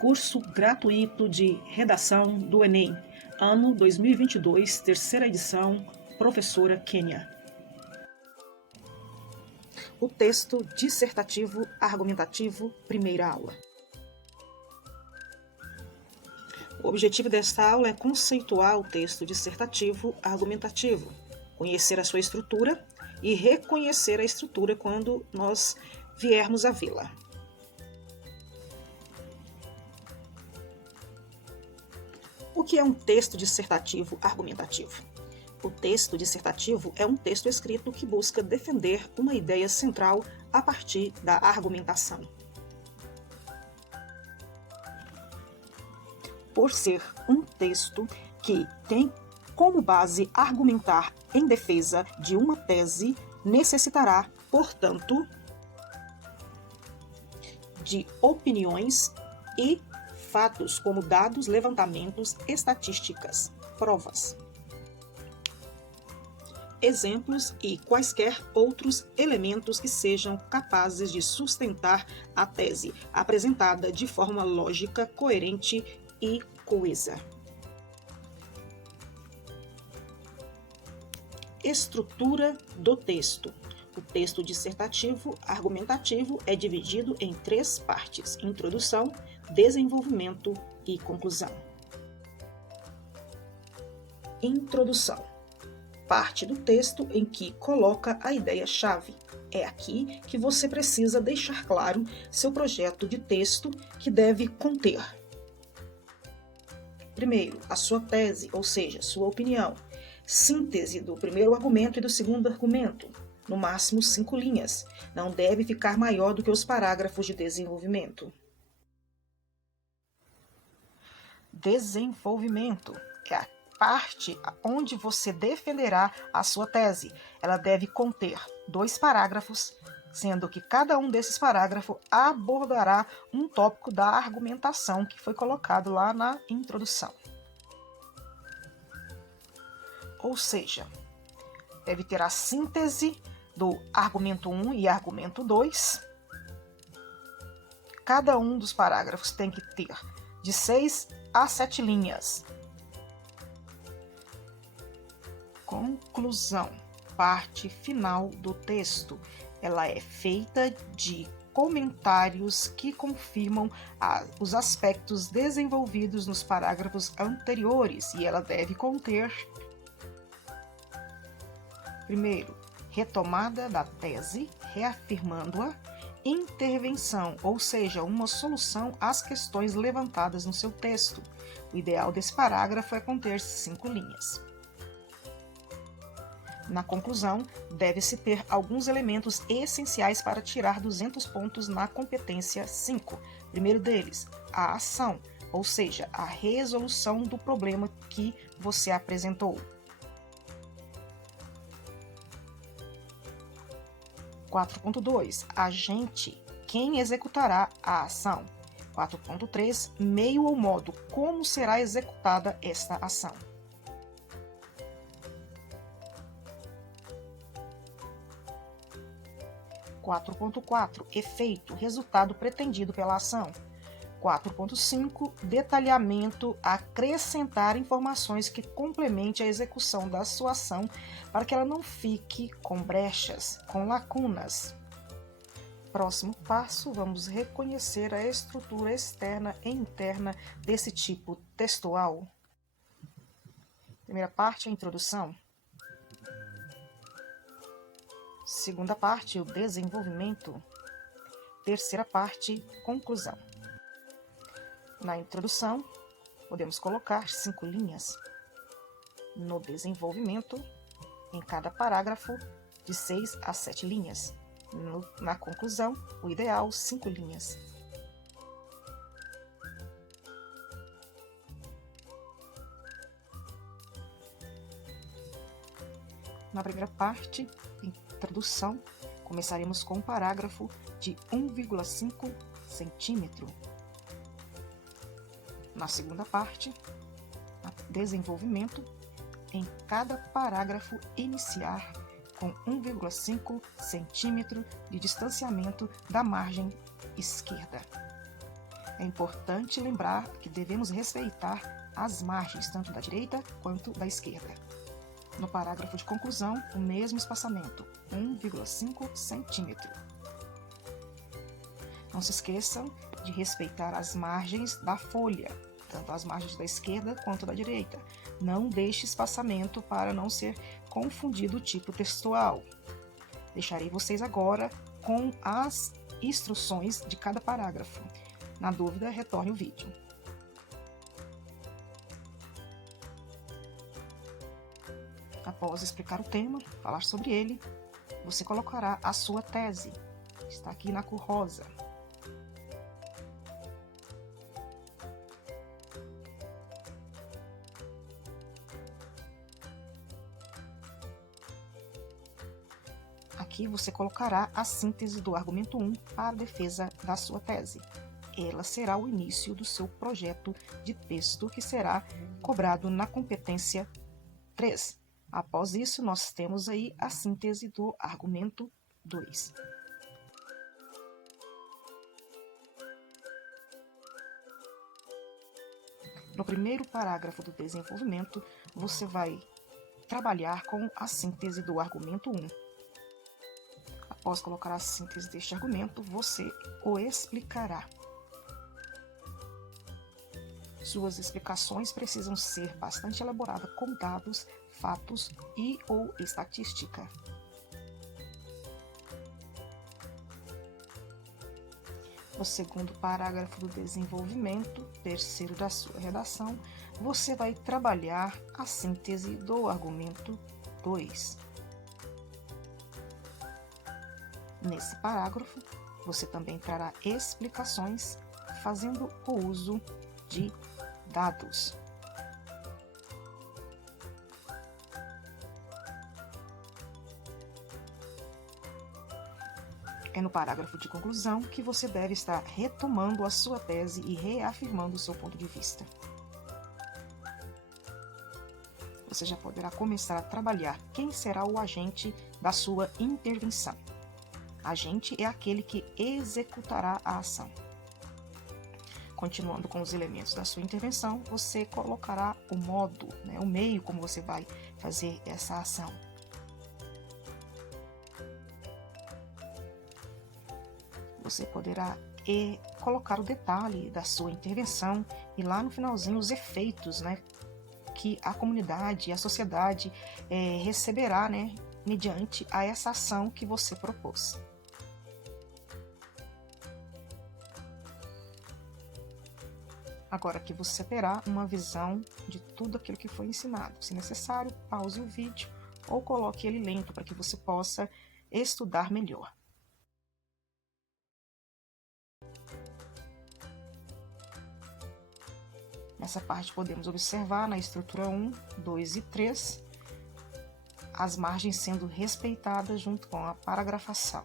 Curso gratuito de redação do Enem, ano 2022, terceira edição, professora Kênia. O texto dissertativo argumentativo, primeira aula. O objetivo desta aula é conceituar o texto dissertativo argumentativo, conhecer a sua estrutura e reconhecer a estrutura quando nós viermos a vê-la. O que é um texto dissertativo argumentativo? O texto dissertativo é um texto escrito que busca defender uma ideia central a partir da argumentação. Por ser um texto que tem como base argumentar em defesa de uma tese, necessitará, portanto, de opiniões e fatos como dados, levantamentos, estatísticas, provas, exemplos e quaisquer outros elementos que sejam capazes de sustentar a tese, apresentada de forma lógica, coerente e coesa. Estrutura do texto. O texto dissertativo argumentativo é dividido em 3 partes: introdução, desenvolvimento e conclusão. Introdução. Parte do texto em que coloca a ideia-chave. É aqui que você precisa deixar claro seu projeto de texto, que deve conter: primeiro, a sua tese, ou seja, sua opinião. Síntese do primeiro argumento e do segundo argumento. No máximo 5 linhas. Não deve ficar maior do que os parágrafos de desenvolvimento. Desenvolvimento é a parte onde você defenderá a sua tese. Ela deve conter 2 parágrafos, sendo que cada um desses parágrafos abordará um tópico da argumentação que foi colocado lá na introdução. Ou seja, deve ter a síntese do argumento 1 e argumento 2. Cada um dos parágrafos tem que ter de 6 a 7 linhas. Conclusão, parte final do texto. Ela é feita de comentários que confirmam os aspectos desenvolvidos nos parágrafos anteriores, e ela deve conter: primeiro, retomada da tese, reafirmando-a; intervenção, ou seja, uma solução às questões levantadas no seu texto. O ideal desse parágrafo é conter 5 linhas. Na conclusão, deve-se ter alguns elementos essenciais para tirar 200 pontos na competência 5. Primeiro deles, a ação, ou seja, a resolução do problema que você apresentou. 4.2. Agente, quem executará a ação. 4.3. Meio ou modo, como será executada esta ação. 4.4. Efeito, resultado pretendido pela ação. 4.5. Detalhamento, acrescentar informações que complemente a execução da sua ação para que ela não fique com brechas, com lacunas. Próximo passo, vamos reconhecer a estrutura externa e interna desse tipo textual. Primeira parte, a introdução. Segunda parte, o desenvolvimento. Terceira parte, conclusão. Na introdução, podemos colocar 5 linhas. No desenvolvimento, em cada parágrafo, de 6 a 7 linhas. Na conclusão, o ideal, 5 linhas. Na primeira parte, introdução, começaremos com um parágrafo de 1,5 centímetro. Na segunda parte, desenvolvimento, em cada parágrafo iniciar com 1,5 centímetro de distanciamento da margem esquerda. É importante lembrar que devemos respeitar as margens, tanto da direita quanto da esquerda. No parágrafo de conclusão, o mesmo espaçamento, 1,5 centímetro. Não se esqueçam de respeitar as margens da folha, tanto as margens da esquerda quanto da direita. Não deixe espaçamento para não ser confundido o tipo textual. Deixarei vocês agora com as instruções de cada parágrafo. Na dúvida, retorne o vídeo. Após explicar o tema, falar sobre ele, você colocará a sua tese. Está aqui na cor rosa. Aqui você colocará a síntese do argumento 1 para a defesa da sua tese. Ela será o início do seu projeto de texto, que será cobrado na competência 3. Após isso, nós temos aí a síntese do argumento 2. No primeiro parágrafo do desenvolvimento, você vai trabalhar com a síntese do argumento 1. Após colocar a síntese deste argumento, você o explicará. Suas explicações precisam ser bastante elaboradas com dados, fatos e ou estatística. No segundo parágrafo do desenvolvimento, terceiro da sua redação, você vai trabalhar a síntese do argumento 2. Nesse parágrafo, você também trará explicações fazendo o uso de dados. É no parágrafo de conclusão que você deve estar retomando a sua tese e reafirmando o seu ponto de vista. Você já poderá começar a trabalhar quem será o agente da sua intervenção. Agente é aquele que executará a ação. Continuando com os elementos da sua intervenção, você colocará o modo, o meio como você vai fazer essa ação. Você poderá colocar o detalhe da sua intervenção e lá no finalzinho os efeitos, que a comunidade e a sociedade receberá, mediante a essa ação que você propôs. Agora que você terá uma visão de tudo aquilo que foi ensinado. Se necessário, pause o vídeo ou coloque ele lento para que você possa estudar melhor. Nessa parte podemos observar na estrutura 1, 2 e 3, as margens sendo respeitadas junto com a paragrafação.